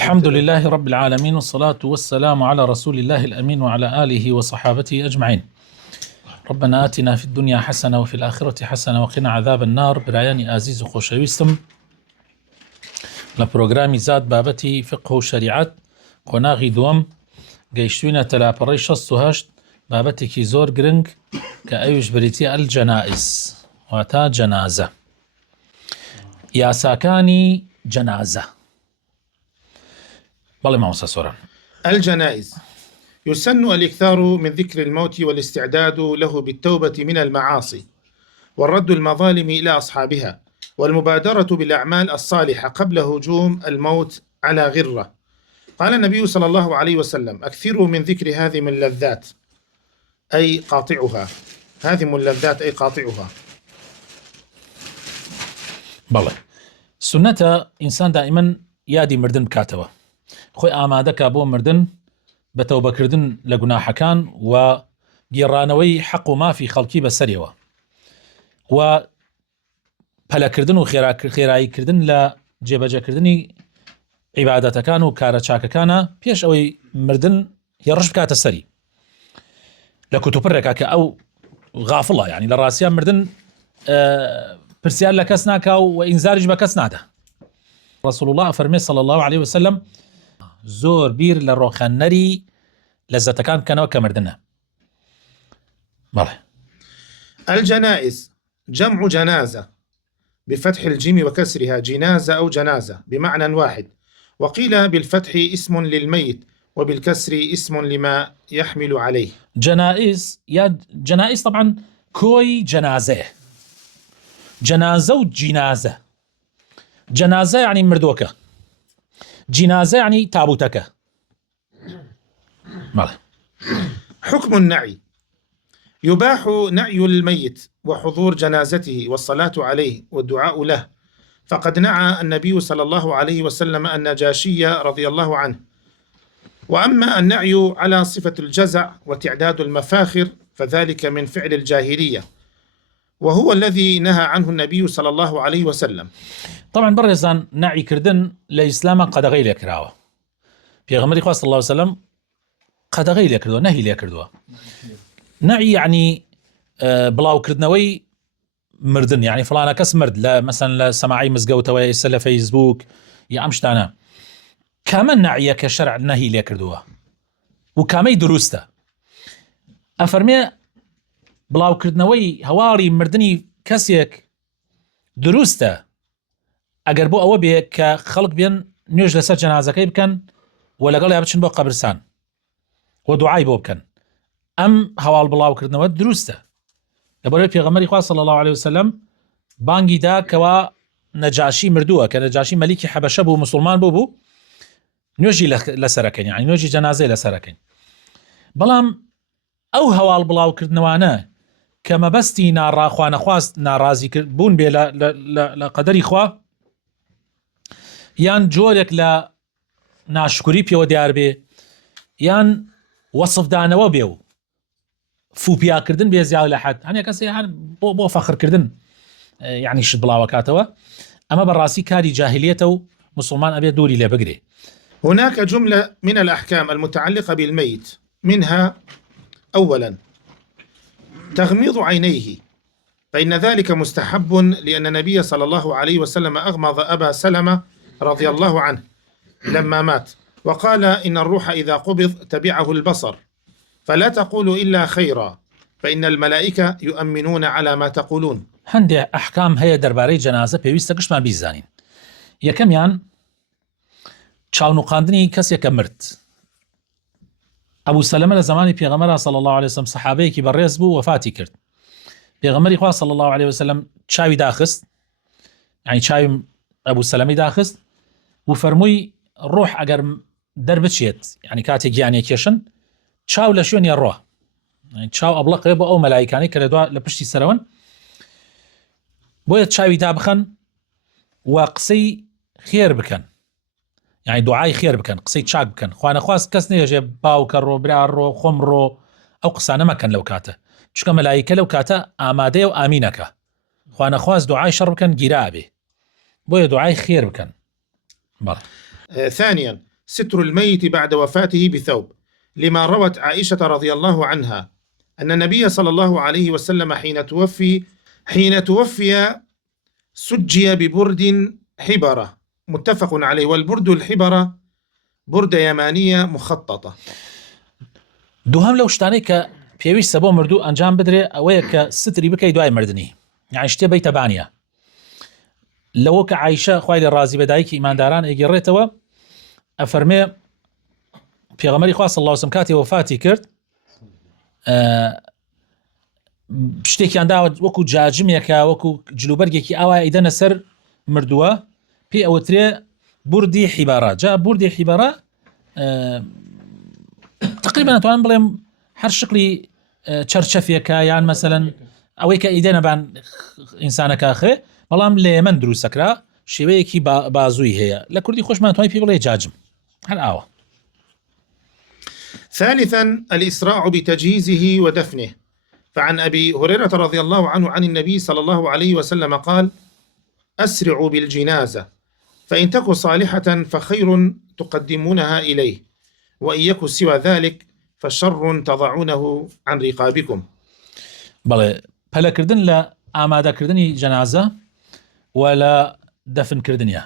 الحمد لله رب العالمين، والصلاة والسلام على رسول الله الأمين وعلى آله وصحابته أجمعين. ربنا آتنا في الدنيا حسنة وفي الآخرة حسنة وقنا عذاب النار. برایانی ئازیز و خۆشەویستم، لە پرۆگرامی زاد بابەتی فقه و شریعت قۆناغی دووەم گەیشتوینە تەلاپەڕەی 68 بابەتێکی زۆر گرنگ کە ئەویش بریتیە الجەنائز، واتە جەنازە، یاساکانی جەنازە. بەڵێ مامۆستا سۆران. الجنائز يسن الإكثار من ذكر الموت والاستعداد له بالتوبة من المعاصي والرد المظالم إلى أصحابها والمبادرة بالأعمال الصالحة قبل هجوم الموت على غرة. قال النبي صلى الله عليه وسلم: أكثروا من ذكر هذه من اللذات أي قاطعها. هذه من اللذات أي قاطعها. بەڵێ سنەتە ئینسان دائما یادی مردن بکاتەوە، خۆی ئامادەکە بۆ مردن بە تەوبەکردن لە گوناحەکان و گێڕانەوەی حەق و مافی خەڵکی بەسەریەوە و پەلەکردن و خێراییکردن لە جێبەجێکردنی عیبادەتەکان و کارە چاکەکانە پێش ئەوەی مردن هێڕش بکاتە سەری. لە کتوپڕێکە کە ئەو غافڵە، یعنی لە ڕاستیان مردن پرسیار لە کەس ناکا و ئینزاریش بە کەس نادا. رسول الله فەرمێ صلی الله عليه وسلم زۆر بیر لە ڕۆخاندنەری لەزەتەکان بکەنەوە کە مردنە. بەڵێ. الجنائز جمع جنازة بفتح الجيم وكسرها جنازة أو جنازة بمعنى واحد، وقيل بالفتح اسم للميت وبالكسر اسم لما يحمل عليه. جنائز يا جنائز طبعا كوي جنازة، جنازة وجنازة. جنازة يعني مردوكة، جنازة يعني تابوتك. بله. حكم النعي: يباح نعي الميت وحضور جنازته والصلاة عليه والدعاء له، فقد نعى النبي صلى الله عليه وسلم النجاشي رضي الله عنه. وأما النعي على صفة الجزع وتعداد المفاخر فذلك من فعل الجاهلية، وهو الذي نهى عنه النبي صلى الله عليه وسلم. طبعا برزان نعي كردن لإسلام قدغي لكراوة، پیغمبری خوا صلی الله عليه وسلم قدغي لكردوه، نهي لكردوه. نعي يعني بلاو كردنوي مردن، يعني فلانة كس مرد، لا مثلا لسماعي مزقوتوي يسلا فيسبوك يا أمشتانا كمان نعي كشرع نهي لكردوه وكامي دروسته. أفرمي بلاو كردنوي هواري مردني كسيك دروسته ئەگەر بۆ ئەوە بێ کە خەڵک بێن نوێژ لەسەر جەنازەکەی بکەن و لەگەڵ یا بچن بۆ قەبرستان و دوعای بۆ بکەن، ئەم هەواڵ بڵاوکردنەوە دروستە. لەبەرەوەی پێغەمبەری خوا صلی الله عليه وسلم بانگی دا کەوا نەجاشی مردووە، کە نەجاشی مەلیکی حەبەشە بوو، مسلمان بوو، نوێژی لەسەرەکەین، یعنی نوێژی جەنازەی لەسەرەکەین. بەڵام ئەو هەواڵ بڵاوکردنەوانە کە مەبەستی ناڕاخوانەخواست ناڕازی بوون بێ لە قەدەری خوا، یان جۆرێک لە ناشکوری پێوە دیار بێ، یان وەسفدانەوە بێ و فوپیاکردن بێ زیاو لە حەد، هەنێ کەسێ بۆ فەخرکردن یعنی شت بڵاوەکاتەوە، ئەمە بەڕاستی کاری جاهلیەتە و مسلمان ئەبێ دووری لێ بگرێ. هناك جملة من الأحكام المتعلقة بالميت، منها أولا تغميض عينيه، فإن ذلك مستحب لأن النبي صلى الله عليه وسلم أغمض أبا سلمة رضي الله عنه لما مات وقال: إن الروح إذا قبض تبعه البصر فلا تقولوا إلا خيرا فإن الملائكة يؤمنون على ما تقولون. هەندێک ئەحکام هەیە دەربارەی جەنازە پێویستە گشتمان بیزانین. یەکەمیان چاونوقاندنی کەسێکە مرد. ئەبوو سەلەمە لە زمانی پێغەمبەر صلی الله عليه وسلم سەحابەیەکی بەڕێز بوو، وفاتی کرد. پێغەمبەری خوا صلی الله عليه وسلم چاوی داخست، یعنی چاوی ئەبوو سەلەمی داخست و فەرمووی ڕۆح ئەگەر دەربچێت، یعنی کاتێک گیانێ کێشن، چاو لە شوێنی ڕۆ، چاو ئەبڵقێ بۆ ئەو مەلایکانەی کە لە پشتی سەرەوەن، بۆیە چاوی دابخەن و قسەی خێر بکەن، یعنی دوعای خێر بکەن، قسەی چاک بکەن. خوا نەخواست کەس نێژێ باوکە ڕۆ، برا ڕۆ، خۆم ڕۆ، ئەو قسانە مەکەن لەو کاتە، چونکە مەلایکە لەو کاتە ئامادەیە و ئامینەکە. خوا نەخواست دوعای شەڕ بکەن گیرا بێ، بۆیە دوعای خێر بکەن. ثانيا ستر الميت بعد وفاته بثوب، لما روت عائشة رضي الله عنها أن النبي صلى الله عليه وسلم حين توفي سجي ببرد حبرة متفق عليه، والبرد الحبرة بردة يمانية مخططة. دوهم لو شتانيك بيويش سبو مردو أنجام بدري أويك ستري بكي دواي مردني، يعني شتي بيت بانية. لو كعائشة خوالي الرازي بدايك إيمان داران إيجريتوا أفرمي في غمري خاص الله وسلم كاتي وفاتي كرت شتێکی ئەندا وەکو جاجمێکە وەکو جلوبەرگێکی ئاوا ئەیدەنە سەر مردووە پێی ئەوترێ بوردی حیبارە. جا بوردی حیبارە تقریبا ئەتوانم بڵێم هەر شکلی چەرچەفێکە یان مەسەلەن ئەوەی کە ئیدەنە بان ئینسانەکە خێ بەڵام لە ئێمن دروستەکرا شێوەیەکی بازووی هەیە لە کوردی خۆشمان توانی پێی بڵێ جاجم هەر ئاوە. ثالثا الإسراع بتجهيزه ودفنه، فعن أبي هريرة رضي الله عنه عن النبي صلى الله عليه وسلم قال: أسرعوا بالجنازة فإن تك صالحة فخير تقدمونها إليه، وإن يك سوى ذلك فشر تضعونه عن رقابكم. بەڵێ پەلەکردن لە ئامادەکردنی جەنازە ولا دەفن کردنیە.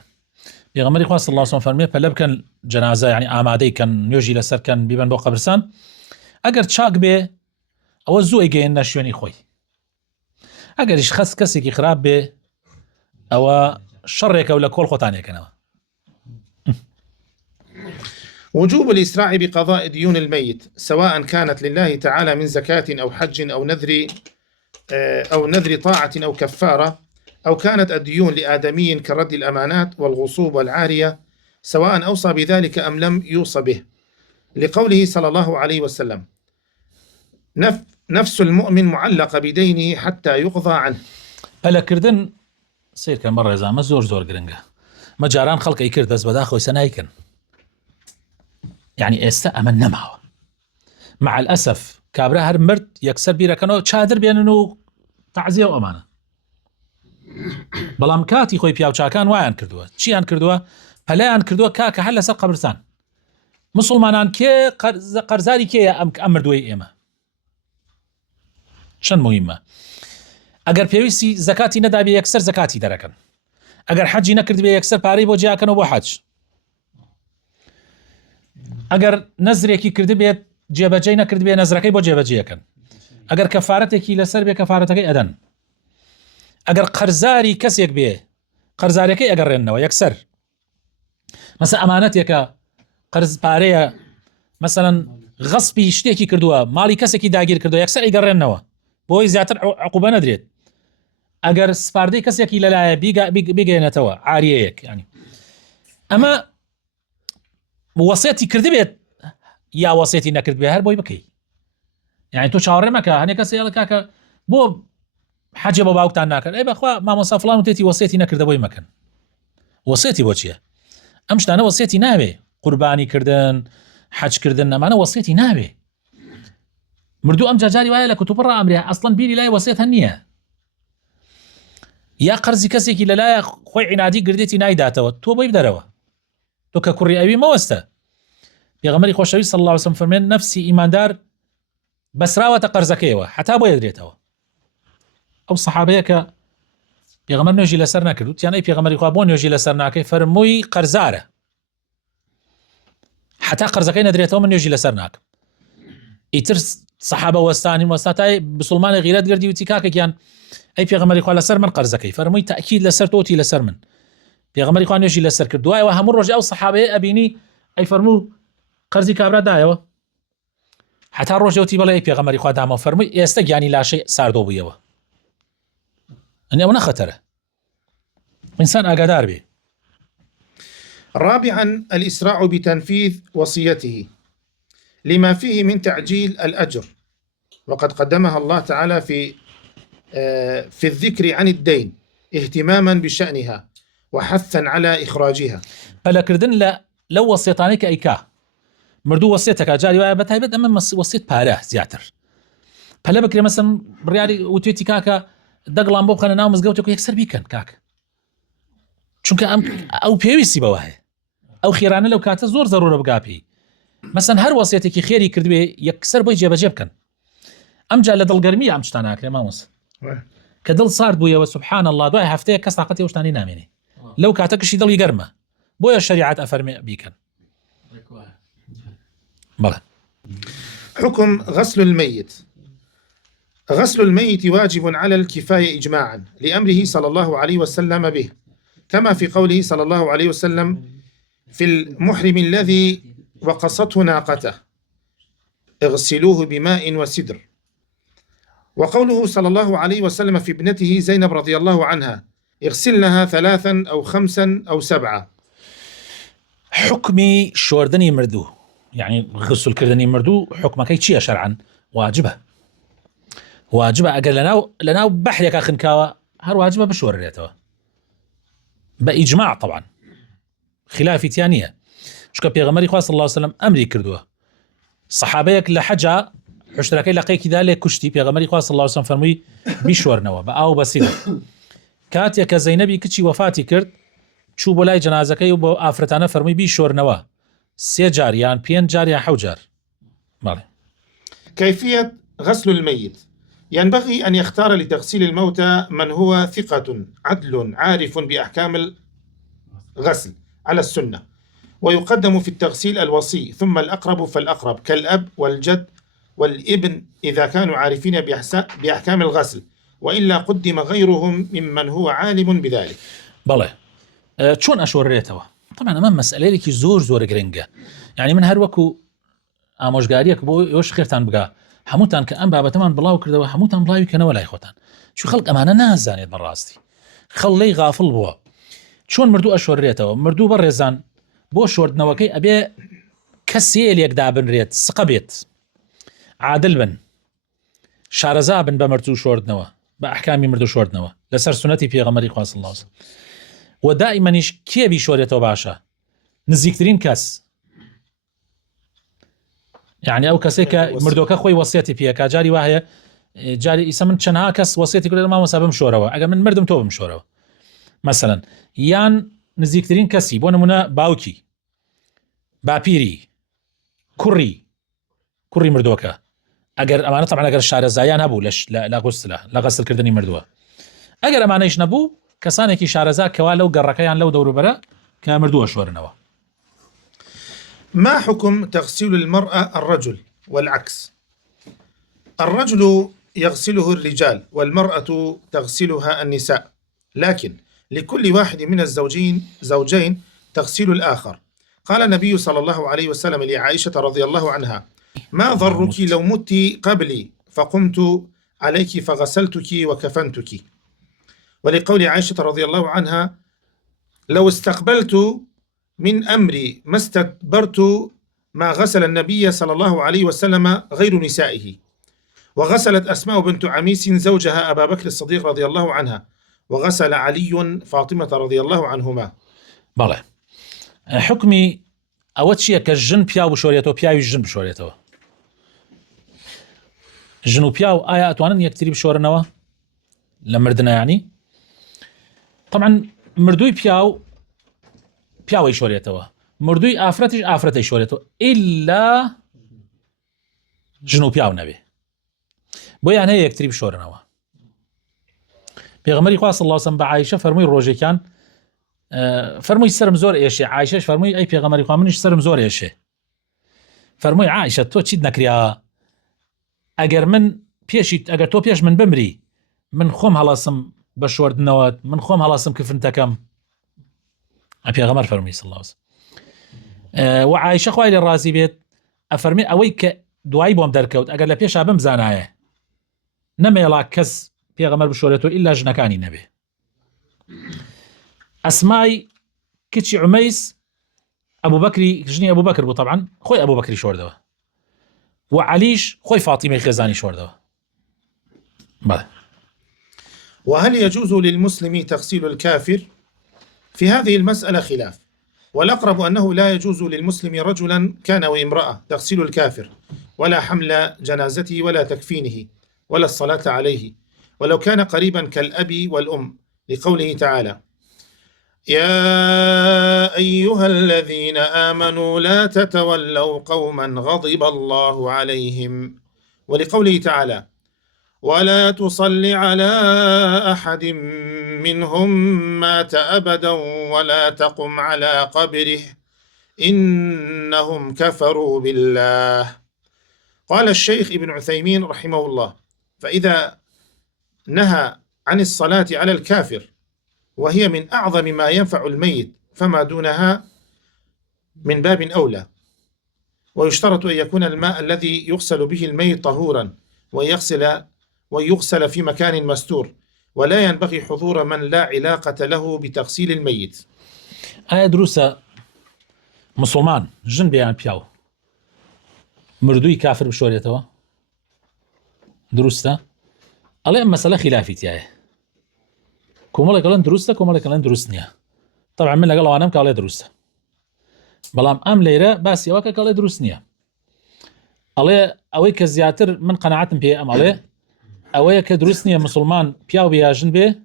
پێغەمبەری خوا صلی الله علیه و سلم فەرمێ پەلە بکەن جەنازە یعنی ئامادەی کەن نوێژی لەسەر کەن بیبەن بۆ قەبرستان ئەگەر چاک بێ ئەوە زوو ئەیگەیەنە شوێنی خۆی، ئەگەریش خەس کەسێکی خراپ بێ ئەوە شەڕێکە و لە کۆڵ خۆتانێکەنەوە. وجوب الإسراع بقضاء ديون الميت سواء كانت لله تعالى من زكاة أو حج أو نذر طاعة أو كفارة، أو كانت الديون لآدمي كرد الأمانات والغصوب والعارية، سواء أوصى بذلك أم لم يوصى به، لقوله صلى الله عليه وسلم: نفس المؤمن معلقة بدينه حتى يقضى عنه. پەلەکردن سیرکەن بەڕێزە ئەمە زۆر گرنگە. مە جاران خەڵکی کرد دەست بەداخەوەی سەنایکن، یعنی ئێستا ئەمە نەماوە. مع الأسف کابرا هەر مرد یەکسەر بیرەکەنەوە چادر بێنن و تەعزیە و ئەمانە. بەڵام کاتی خۆی پیاوچاکان وایان کردووە. چیان کردووە؟ پەلەیان کردووە کاکە هەر لەسەر قەبرستان. مسلمانان کێ قەرزاری کێیە ئەم مردووەی ئێمە؟ چەند مهمە. ئەگەر پێویستی زەکاتی نەدابێ یەکسەر زەکاتی دەرەکەن، ئەگەر حەجی نەکردبێ یەکسەر پارەی بۆ جیاکەنەوە بۆ حەج، ئەگەر نەزرێکی کردبێت جێبەجێ نەکردبێ نەزرەکەی بۆ جێبەجێەکەن، ئەگەر کەفارەتێکی لەسەر بێ کەفارەتەکەی ئەدەن، ئەگەر قەرزاری کەسێک بێ قەرزارەکەی ئەگەڕێنەوە یەکسەر. مەسە ئەمانەتێکە قەرز پارەیە مەسەلەن غەسپی شتێکی کردووە ماڵی کەسێکی داگیر کردووە یەکسەر ئەیگەڕێنەوە بۆی زیاتر عقوبە نەدرێت. ئەگەر سپاردەی کەسێکی لەلایە بگەێنێتەوە عاریەیەک، ینی ئەمە وەسێتی کردبێت یا وەسێتی نەکرد بێ هەر بۆی بکەی. یعنی تۆ چاوەڕێ مەکە هەنێک کەسێ ئەڵێ کاکە بۆ حەجە بۆ باوکتان ناکەن، ئەی بەخوا مامۆستا فڵان وتێتی وەسێتی نەکردە بۆی مەکەن. وەسێتی بۆ چییە؟ ئەم شتانە وەسێتی ناوێ. قوربانی کردن، حەجکردن، ئەمانە وەسێتی ناوێ. مردوو ئەم جاجاری وایە لە کتوبڕ ئەمرێ ئەسڵەن بیری لای وەسێت هەن نییە. یا قەرزی کەسێکی لەلایە خۆی عنادی گردێتی نایداتەوە تۆ بۆی بدەرەوە، تۆ کە کوڕی ئەوی مەوەستە. پێغەمبەری خۆشەویست صلی الله علیه و سلم فەرمێن نەفسی ئیماندار بەسراوەتە قەرزەکەیەوە حتا بۆ یەدرێتەوە. ئەو سەحابەیە کە پێغەمبەر نوێژی لەسەر نەکرد وتیان ئەی پێغەمبەری خوا بۆ نوێژی لەسەر ناکەی؟ فەرمووی قەرزارە، حتا قەرزەکەی نەدرێتەوە من نوێژی لەسەر ناکەم. ئیتر سەحابە وەستانی وەستاتای بسڵمانی غیرەت گردی وتی کاکێکیان ئەی پێغەمبەری خوا لەسەر من قەرزەکەی؟ فەرمووی تەئکید لەسەر تۆتی لەسەر من. پێغەمبەری خوا نوێژی لەسەر کرد، دوایەوە هەموو ڕۆژ ئەو سەحابەیە ئەبینی ئەی فەرموو قەرزی کابرا دایەوە، حتا ڕۆژێوتی بەڵێ ئەی پێغەمبەری خوا دامەوە، فەرمووی ئێستا گیانی لاشەی ساردۆ بوویەوە. ئەنێ ئەوە نەخەتەرە، ئینسان ئاگادار بێ. رابعا الإسراع بتنفيذ وصيته لما فيه من تعجيل الأجر، وقد قدمها الله تعالى في الذكر عن الدين اهتماما بشأنها وحثا على إخراجها. پەلەکردن لەو وەسیەتانەی کە ئەیکا مردوو وەسیەتەکە جاری وایە بەتایبەت ئەمە وەسیەت پارە زیاتر پەلە بکرێ. مەسەڵەن بڕیاری وتوێتی کاکە دەگڵان بۆ بخەنە ناو مزگەوتێک یەکسەر بیکەن کاکە، چونکە ئەو پێویستی بەوە هەیە، ئەو خێرانە لەو کاتە زۆر زەرورە بگاپی مەسەن هەر وەسیەتێکی خێری کردوێ یەکسەر بۆی جێبەجێ بکەن ئەمجا لە دڵگەرمی ئەم شتانە ئاکرێ مامۆس کە دڵ سارد بوویەوە سوبحان الله دوای هەفتەیە کەس تاقەتی ئەو شتانی نامێنێ لەو کاتە کشی دڵی گەرمە بۆیە شریعەت ئەفەرمێ بیکەن. بەڵێ. حكم غسل الميت. غسل الميت واجب على الكفاية إجماعا لأمره صلى الله عليه وسلم به، كما في قوله صلى الله عليه وسلم في المحرم الذي وقصته ناقته اغسلوه بماء وسدر، وقوله صلى الله عليه وسلم في ابنته زينب رضي الله عنها اغسلنها 3 أو 5 أو 7. حكمي شوردني مردو يعني غسل كردني مردو حكمك چییە شرعا؟ واجبە ئەگەر لەناو بەحرێکا خنکاوە هەر واجبە بشۆررێتەوە بە ئیجماع طبعا خلافی تیان نییە چونکە پێغەمبەری خوا صلی الله علیه وسلم ئەمری کردووە سەحابەیەک لە حەجا حشتەکەی لە قەیەکیدا لێ کوشتی پێغەمبەری خوا صلی الله علیه وسلم فەرمووی بیشۆرنەوە بە ئاو بەسیرە کاتێک کە زەینەبی کچی وەفاتی کرد چوو بۆ لای جەنازەکەی و بۆ ئافرەتانە فەرمووی بیشۆرنەوە 3 جار یان 5 جار یان 7 جار. كيفية غسل الميت. ينبغي أن يختار لتغسيل الموتى من هو ثقة عدل عارف بأحكام الغسل على السنة، ويقدم في التغسيل الوصي ثم الأقرب فالأقرب كالأب والجد والابن إذا كانوا عارفين بأحكام الغسل، وإلا قدم غيرهم ممن هو عالم بذلك. بەڵێ چۆن ئەشۆررێتەوە؟ طبعا ئەمە مەسئلەیەکی زۆر گرنگە، يعني من هەر وەکو ئامۆژگاریەک بۆ ئێوەش خێرتان بگا هەمووتان کە ئەم بابەتەمان بڵاو کردەوە هەمووتان بڵاوی کەنەوە لای خۆتان چون خەڵک ئەمانە نازانێت بەڕاستی خەڵ لێی غافڵ بووە. چۆن مردوو ئەشۆررێتەوە؟ مردوو بەڕێزان بۆ شۆردنەوەکەی ئەبێ کەسێلێک دابنرێت سقە بێت عادل بن شارەزا بن بە مردوو شۆردنەوە بە ئەحکامی مردوو شۆردنەوە لەسەر سونەتی پێغەمبەری خوا صلی الله علیه وسلم و دائیمەنیش کێ بیشۆرێتەوە باشە؟ نزیکترین کەس، يعني ئەو کەسێک کە مردۆکە خۆی وەسیەتی پێکا جاری وایە جاری ئیسە من چەندها کەس وەسیەتی کردێت مامۆستا بمشۆرەوە ئەگەر من مردم تۆ بمشۆرەوە مەسەلەن یان نزیکترین کەسی بۆ نمونە باوکی باپیری کوڕی مردۆکە ئەگەر ئەمانە طبعا ئەگەر شارەزایان هەبوو لە غوسلە لە غەسلکردنی مردووە ئەگەر ئەمانەیش نەبوو کەسانێکی شارەزا کەوا لەو گەڕەکەیان لەو دەوروبەرە کە مردووە شۆرنەوە. ما حكم تغسيل المرأة الرجل والعكس؟ الرجل يغسله الرجال والمرأة تغسلها النساء، لكن لكل واحد من زوجين تغسيل الآخر. قال النبي صلى الله عليه وسلم لعائشة رضي الله عنها: ما ضرك لو مت قبلي فقمت عليك فغسلتك وكفنتك. ولقول عائشة رضي الله عنها: لو استقبلت من أمري ما استدبرت ما غسل النبي صلى الله عليه وسلم غير نسائه. وغسلت أسماء بنت عميس زوجها أبا بكر الصديق رضي الله عنها، وغسل علي فاطمة رضي الله عنهما. بەڵێ حکمی ئەوە چییە کە ژن پیا بشۆرێتەوە پیاوی ژن بشۆرێتەوە؟ ژن و پیاو ئایا ئەتوانن یەکتری بشۆرنەوە لە مردنە؟ یعنی طبعا مردووی پیاوەی شۆرێتەوە مردووی ئافرەتەی شۆرێتەوە ئیلا ژن و پیاو نەبێ بۆیان هەیە یەکتری بشۆرنەوە. پێغەمبەری خوا صلی الله علیه و سلم بە عایشە فەرمووی ڕۆژێکیان فەرمووی سرم زۆر ئێشێ، عایشەش فەرمووی ئەی پێغەمبەری خوا منیش سرم زۆر ئێشێ. فەرمووی عایشە تۆ چیت نەکریا؟ ئەگەر تۆ پێش من بمری من خۆم هەڵاسم بە شۆردنەوە من خۆم هەڵاسم کفنتەکەم. پێغەمبەر فەرمووی صلی الله علیه و سلم و عایشە خوای لێ ڕازی بێت ئەفەرمێ ئەوەی کە دوایی بۆم دەرکەوت ئەگەر لە پێشا بمزانایە نەمێڵا کەس پێغەمبەر بشۆرێتەوە ئیلا ژنەکانی نەبێ. ئەسمای کچی عومەیس ئەبوبەکری ژنی ئەبوبەکر بوو طبعا خۆی ئەبوبەکری شۆردەوە و عەلیش خۆی فاتیمەی خێزانی شۆردەوە. وهل يجوز للمسلم تغسيل الكافر؟ في هذه المسألة خلاف، والأقرب أنه لا يجوز للمسلم رجلا كان وامرأة تغسيل الكافر ولا حمل جنازته ولا تكفينه ولا الصلاة عليه ولو كان قريبا كالأب والأم، لقوله تعالى: يا أيها الذين آمنوا لا تتولوا قوما غضب الله عليهم، ولقوله تعالى ولا تصل على أحد منهم مات أبدا ولا تقم على قبره إنهم كفروا بالله. قال الشيخ ابن عثيمين رحمه الله فإذا نهى عن الصلاة على الكافر وهي من أعظم ما ينفع الميت فما دونها من باب أولى، ويشترط أن يكون الماء الذي يغسل به الميت طهورا ويغسل في مكان مستور، ولا ينبغي حضور من لا علاقة له بتغسيل الميت. دروسة مسلمان جن بيان بياو مردوي كافر بشوريتوا دروسته الله مسألة خلافي تياه كومالي قالن دروسته كومالي قالن دروسنيا. طبعا من قالوا أنا قال دروسته بلام أم ليرة بس يواك قال دروسنيا الله أويك زياتر من قناعتم بيه أم الله أويك دروسنيا مسلمان بياو بيا جن بيه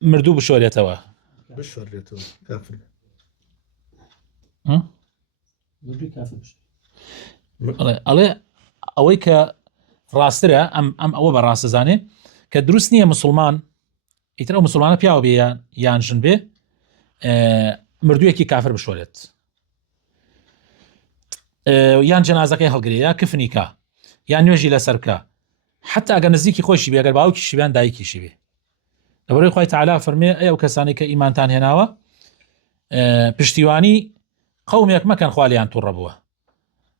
مردو بشوريتوا كافر مردوي كافر الله أويك راسترة أم أو براس زاني كدروسنيا مسلمان يترى مسلمان بياو بيا يان جن بيه مردوي كي كافر بشوريت یان جەنازەکەی هەڵگرێ یا کفنیکە یان نوێژی لەسەرکە حتا ئەگەر نزیکی خۆشی بێ ئەگەر باوکیشی بیان دایکیشی بێ لەبەرەوەی خوای تەعالا فەرمێ ئەو کەسانی کە ئیمانتان هێناوە پشتیوانی قەومێک مەکەن خوا لێیان تووڕە بووە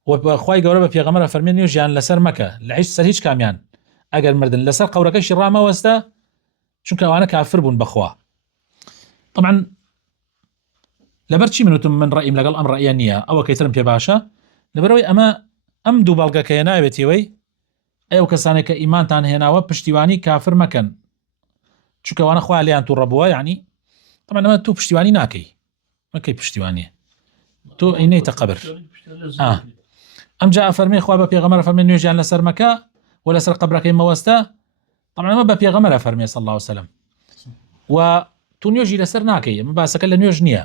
و خوای گەورە بە پێغەمبەرە فەرمێ نوێژیان لەسەر مەکە لە سەر هیچ کامیان ئەگەر مردن لەسەر قەورەکەشی ڕامەوەستە چونکە ئەوانە کافر بوون بەخوا. طبعا لەبەر چی من ڕەئیم لەگەڵ ئەم ڕەئیە نییە ئەوە کەیترم پێ باشە لەبەرەوەی ئەم دوو بەڵگەکەیە ناوێتیەوەی ئەو کەسانێک کە ئیمانتان هێناوە پشتیوانی کافر مەکەن چونکە ئەوانە خوا لێیان تووڕە بووە. یعنی طبعا ئەمە تۆ پشتیوانی ناکەی مەکەی پشتیوانی تۆ ئەینەیتە قەبر. ئەم جا فەرمێ خوا بە پێغەمبەرە فەرمێ نوێژیان لەسەر مەکە و لەسەر قەبرەکەی مەوەستە. طبعا ئەمە بە پێغەمبەرە فەرمێ صلی الله عليه وسلم و تو نوێژی لەسەر ناکەی ئەمە باسەکە لە نوێژ نییە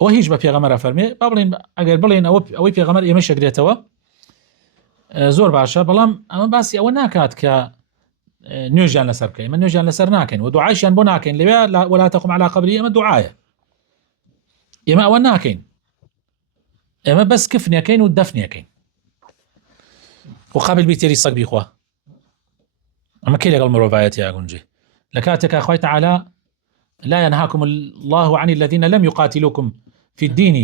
ئەوە هیچ بە پێغەمبەرە فەرمێ با بڵێن ئەگەر بڵێن ئەوەی پێغەمبەر ئێمە شەگرێتەوە زۆر باشە بەڵام ئەمە باسی ئەوە ناکات کە نوێژیان لەسەر بکەین ئەمە نوێژیان لەسەر ناکەین و دوعایشیان بۆ ناکەین لەوێ ولا تقم على قبری ئەمە دوعایە ئێمە ئەوە ناکەین ئێمە بەس کفنەکەین و دەفنەکەین و قابل بیتێری سەگ بیخوا ئەمە کەی لەگەڵ مرۆڤایەتی ئاگونجێ لە کاتێکا خوای تەعالا لا ينهاكم الله عن الذين لم يقاتلوكم في الدين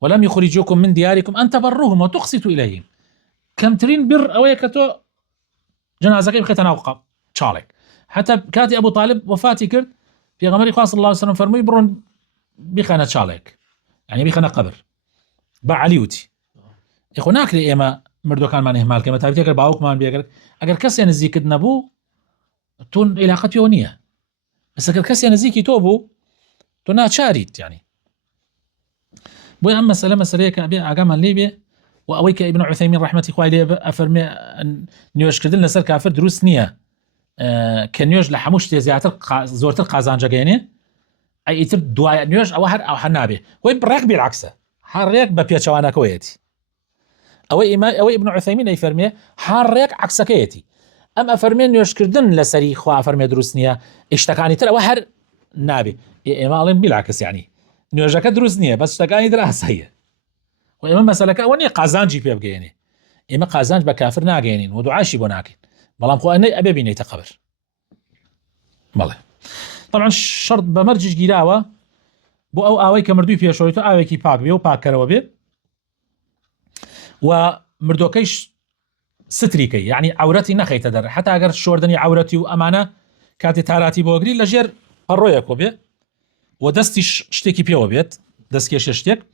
ولم يخرجوكم من دياركم أن تبروهم وتقسطوا إليهم. كم ترين بر أويكتو جنازك بخيت ناوقف شالك حتى كاتي أبو طالب وفاتي كرد في غمر صلى الله عليه وسلم فرمي برون بخانة شالك يعني بخانة قبر بعليوتي يخوناك لي إما مردو كان معنى إهمال كما تعرف يقول باوك مان بيقول أقل كسي نزيك نبو تون علاقة يونية بس أقل كسي نزيكي توبو تونا شاريت يعني بو أما مسألة كأبي عقاما ليبي وأويك ابن عثيمين رحمة الله عليه أفرمي نيوش كردن لسر كافر دروس نية كنيوش لحموش زياتر زورتر قازان جاكيني أي يتر دواء نيوش أو حنابي وين بريق بالعكسة حريق ببيتشوانا كويتي أوي ابن عثيمين أي فرمي حريق عكسة كيتي أما فرمي نيوش كردن لسري خوا فرمي دروس نية اشتكاني ترى وحر نابي إما بالعكس يعني نيوجاك دروس نية بس اشتكاني ترى هسية وإما مسألة أولي قازانجي فيها بقيني إما قازانج بكافر ناقينين ودعاشي بناكين بلام خو أني أبي بيني تقبر بله. طبعا الشرط بمرجج جلاوة بو أو آوي كمردوي فيها شويتو آوي كي باك بيه وباك كروا بيه ومردوكيش ستريكي يعني عورتي نخي تدر حتى أقر شوردني عورتي وأمانة كاتي تاراتي بوغري لجير قرويكو بيه ودستي شتيكي بيو بيت دستكيش شتيك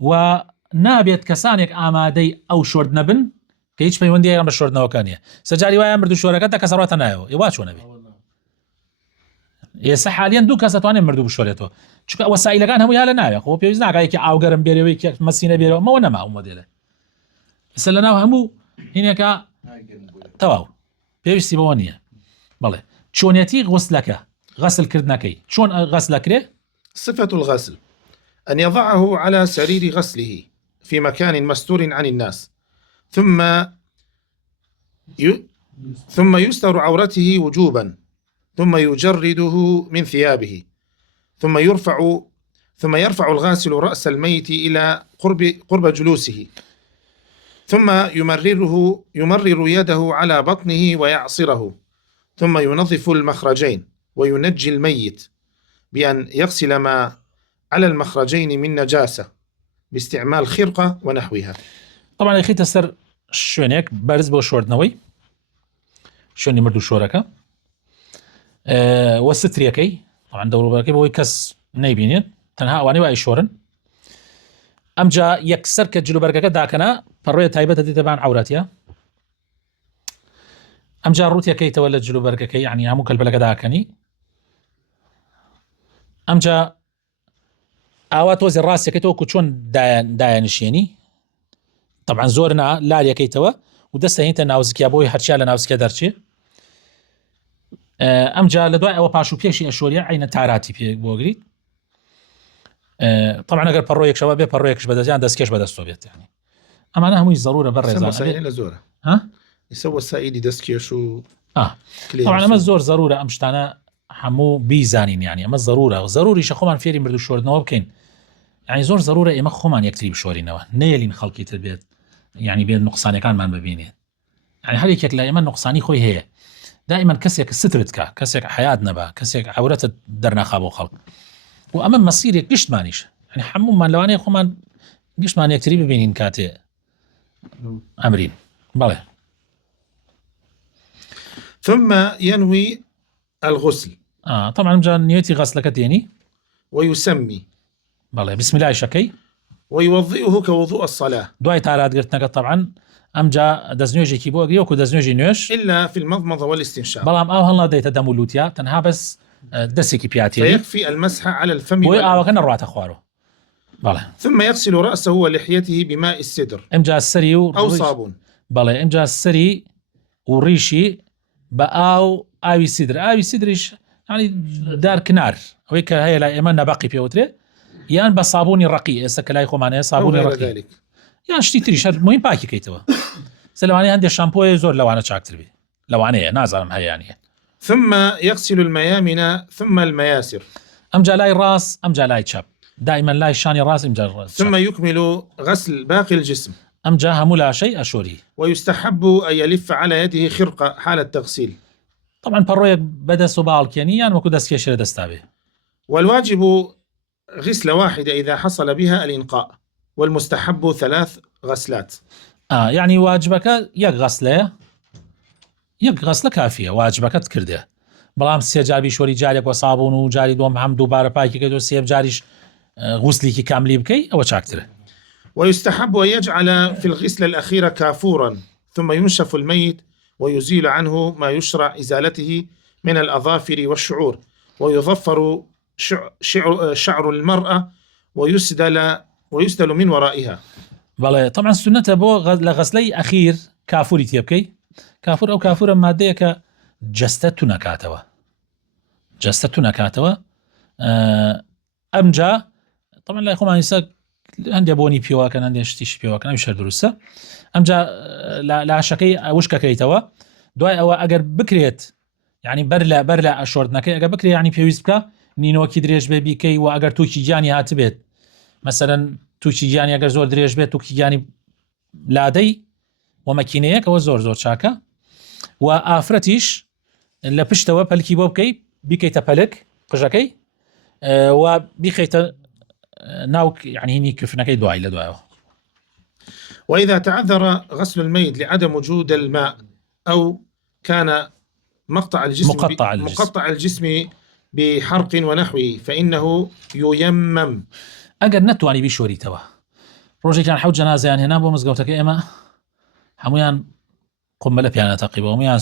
و نابێت کەسانێک ئامادەی ئەو شۆرد نەبن کە هیچ پەیوەندی بە شۆردنەوەکانیە سەرجاری وایە مردو شۆرەکەت کەس ڕاتە نایەوە ێوا چۆن نەبێ ئێستا حالیان دوو کەس دەتوانێت مردو بشۆرێتەوە چونکە وەسایلەکان هەمووی هە لە ناوێ خۆ پێویست ناکایەکی ئاوگەرم بێرەوەی مەسینە بێرەوە مەوە نەما ئەو مۆدێلە ئێستا لە ناو هەموو هینێکە تەواو پێویستی بەوە نییە. بەڵێ چۆنێتی غوسلەکە غسل كردناكي شون غسل كريه؟ صفة الغسل أن يضعه على سرير غسله في مكان مستور عن الناس، ثم يستر عورته وجوبا، ثم يجرده من ثيابه، ثم يرفع الغاسل رأس الميت إلى قرب جلوسه، ثم يمرر يده على بطنه ويعصره، ثم ينظف المخرجين وينجي الميت بأن يغسل ما على المخرجين من نجاسة باستعمال خرقة ونحوها. طبعا أخي تسر شوينك بارز بو شوردنوي شوني مردو شوركا والستريكي طبعا دورو بركي بو يكس نيبينين تنها واني واي شورن امجا يكسر كجلو بركا داكنا فرويه تايبه دي تبان عوراتيا امجا روتيا كي تولد جلو بركا كي يعني همو كالبلك داكني امجا اوات وزي الراس كي تو كوتشون دايا نشيني طبعا زورنا لا يا كي توا ودسته هينت ناوزك يا بوي هرشا ناوزك درشي امجا لدواء او باشو بيشي اشوريا عين تاراتي بي بوغريد طبعا اگر پرويك شباب پرويكش بدزيان دسكيش بدستوبيت يعني اما انا هم ضروره برزان سائل زوره ها يسوى السائل دسكيش طبعا اما الزور ضروره امشتانا حمو بيزانين يعني اما ضروري شخومان فيري مردو شوردنوا بكين يعني زور ضروره اما خومان يكتري بشورينوا نيلين خلقي تربيت يعني بين نقصان كان ما بينين يعني هل يكك لا اما نقصاني خوي هي دائما كسيك سترتك كسيك حياتنا با كسيك عورت درنا خابو خلق وأمام مصير قشت مانيش يعني حمو من لواني خومان قشت ماني يكتري ببينين كاتي أمرين بله. ثم ينوي الغسل طبعا مجا نيتي غسلك ديني ويسمي بله بسم الله شكي ويوضئه كوضوء الصلاة دواي تارات قلت نقط طبعا امجا دزنيوجي كيبو اغريو كو دزنيوجي نيوش الا في المضمضه والاستنشاق بلام او هلا ديتا دمولوتيا تنها بس دسكي بياتي فيكفي المسح على الفم او كان الروات اخوارو بله. ثم يغسل رأسه ولحيته بماء السدر امجا السري او صابون بله امجا السري وريشي باو اوي سدريش يعني دار كنار ويك هي لا ايمان باقي بيوتري يان بصابون الرقيق اسكلاي خمانه صابون الرقيق يعني شتي تريش مهم باكي كيتوا سلواني عندي شامبو زور لو انا شاكتر بي لو انا نازل هي يعني ثم يغسل الميامن ثم المياسر امجا لاي راس امجا لاي شاب دائما لاي شاني راس امجا الراس ثم يكمل غسل باقي الجسم امجا هملا شيء اشوري ويستحب ان يلف على يده خرقه حال التغسيل طبعا برويك بدا سبالك يعني ماكو داس كيشر دستابي والواجب غسله واحده اذا حصل بها الانقاء والمستحب 3 غسلات يعني واجبك يك غسله كافيه واجبك تكرده بلام سي جاري شوري جاريك وصابون وجاري دوم هم دوباره باكي كدو سيب جاريش غسلي كاملي بكي او شاكتره. ويستحب ان يجعل في الغسله الاخيره كافورا ثم ينشف الميت ويزيل عنه ما يشرع ازالته من الاظافر والشعور ويظفر شعر المراه ويسدل من ورائها. بله طبعا سنة بو لغسلي أخير كافوري تيبكي كافور أو كافورا مادية كجستة نكاتوا أمجا طبعا لا يقوم عن يساق عندي أبوني بيوا كان عندي أشتيش بيوا كان يشهر دروسة أمجا لا شكي وشكا كيتوا دواي أو أجر بكريت يعني برلا أشورتنا كي أجر بكري يعني بيويسبكا نينو كيدريش بيكي وأجر توشي جاني هاتبت مثلا توشي جاني اگر زور دريج بيت توشي جاني لادي وماكينيك او زور شاكا وافرتيش لبشتوا بالكي بوبكي بكي تبلك قجاكي وبيخيت ناوك يعني هني كفناكي دواي لدواي. واذا تعذر غسل الميت لعدم وجود الماء او كان مقطع الجسم بحرق ونحوه فانه ييمم اگر نتواني بيشوري توا روجي كان حوت جنازه يعني هنا بو مزغوتك اما حمويان قمله بيانا تقيبه وميان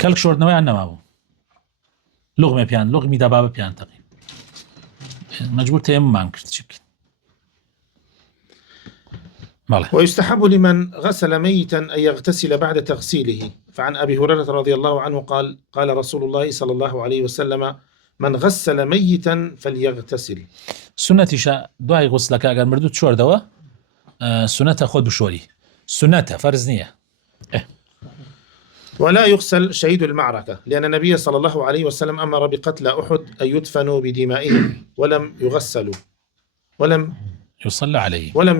كلك شورت نوي عنا ما بو لغمه بيان لغمي دبابه بيان تقيب مجبور تيم ما ممكن تشكل. ماله. ويستحب لمن غسل ميتا أن يغتسل بعد تغسيله، فعن أبي هريرة رضي الله عنه قال رسول الله صلى الله عليه وسلم: من غسل ميتا فليغتسل. سنتي شا دعاء غسلك أجر مردود شور دوا سنته خود بشوري سنته فرزنية. ولا يغسل شهيد المعركة، لأن النبي صلى الله عليه وسلم أمر بقتل أحد أن يدفنوا بدمائهم ولم يغسلوا ولم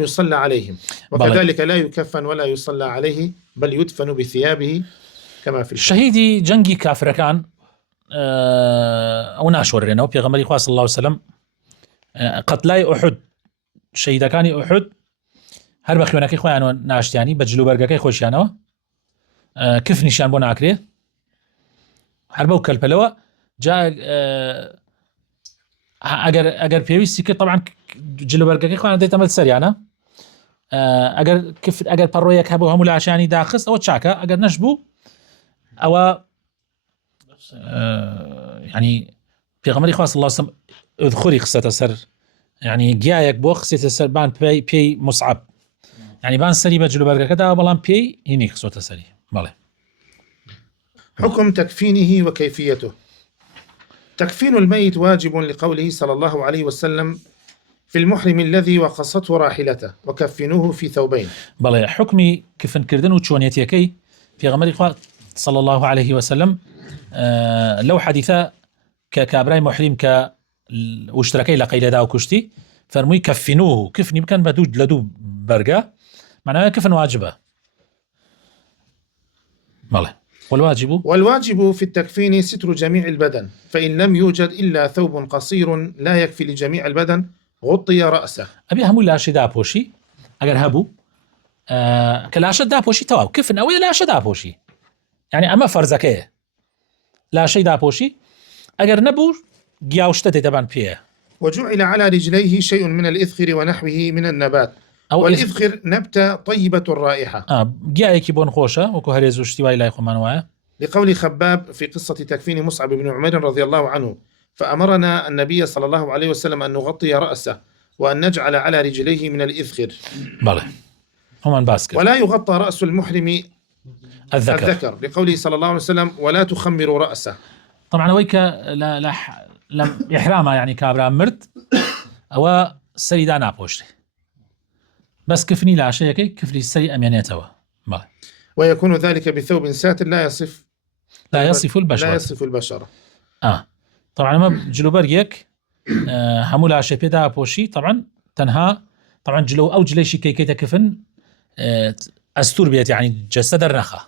يصلى عليهم، وكذلك لا يكفن ولا يصلى عليه بل يدفن بثيابه كما في شهيدي جنگي كافر كان أو ناشور لنا وبيغمري صلى الله عليه وسلم قتلاي أحد شهيدا كان أحد هر بخيونك خوانو ناشتياني بجلو برگكي خوشيانو كيف نشان بو ناكري هربو كالبلوا جاء اگر بيويستي كي طبعا جلو برگكي خوانو ديت عمل سريعنا اگر پرويك هبو همو لعشاني داخس او تشاكا اگر نشبو او يعني بيغمري خاص الله وسلم اذخري خصة سر يعني جايك بو خصة سر بان بي مصعب يعني بان سري بجلو برگكي دا بلان بي هني خصة سري ماله. حكم تكفينه وكيفيته. تكفين الميت واجب لقوله صلى الله عليه وسلم: في المحرم الذي وقصته راحلته وكفنوه في ثوبين. بله حكمي كفن كردن وشونيتيكي في غمر صلى الله عليه وسلم لو حديثا كابراي محرم واشتركي لقيل دا وكشتي فرمي كفنوه كفني بكن بدوج لدو برقا معناه كفن واجبه. بله. والواجب في التكفين ستر جميع البدن، فإن لم يوجد إلا ثوب قصير لا يكفي لجميع البدن غطي رأسه. أبي همو لاشي دابوشي أجر هبو كلاشة دابوشي تواو كفن أوي لاشة دابوشي يعني أما فرزكيه لاشي دابوشي أجر نبو جاوشتة تبان بيه. وجعل على رجليه شيء من الإذخر ونحوه من النبات، والإذخر نبتة طيبة الرائحة جاء بون خوشة وكهريزو اشتواي لا يخمان وايا، لقول خباب في قصة تكفين مصعب بن عمير رضي الله عنه: فأمرنا النبي صلى الله عليه وسلم أن نغطي رأسه وأن نجعل على رجليه من الإذخر. بله هم باسكت. ولا يغطى رأس المحرم الذكر لقوله صلى الله عليه وسلم: ولا تخمر رأسه. طبعا ويك لم إحرامه يعني كابرا مرد أو سريدانا بوشري بس كفني لا شيء كفني السري أميانيته بله. ويكون ذلك بثوب ساتر لا يصف البشرة. طبعا ما جلو بريك همولا شيء بدا بوشي طبعا تنها طبعا جلو أو جليشي كي تكفن أستور بيت يعني جسد الرخاء.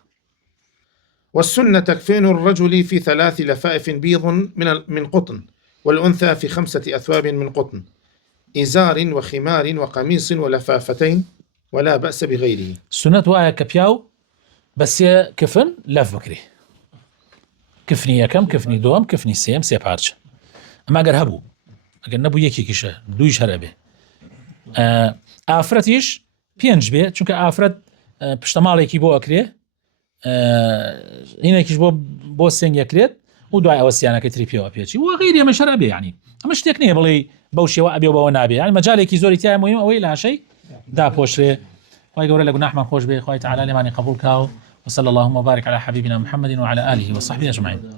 والسنة تكفين الرجل في 3 لفائف بيض من قطن، والأنثى في 5 أثواب من قطن، إزار وخمار وقميص ولفافتين، ولا بأس بغيره. سنة وآية كبياو بس يا كفن لف بكري كفني يكم كفني دوم كفني سيم سيبارج أما أجر هبو أجر نبو يكي كيشه دويش هربه آفرتيش بينج بيه چونك آفرت پشتمالی کی بو أكريه هنا كيش بو سين يكريت ودعاء وسيانا كتريبيو أبيتشي وغيره من شربه يعني مش تكنيه بلي بوشي وأبي وبو نابي يعني مجالي كي زوري تاعي مهم أوي لا شيء دا بوشري خواهي قولي لقنا أحمد خوش بي خواهي تعالى لماني قبول كاو وصلى اللهم وبارك على حبيبنا محمد وعلى آله وصحبه أجمعين.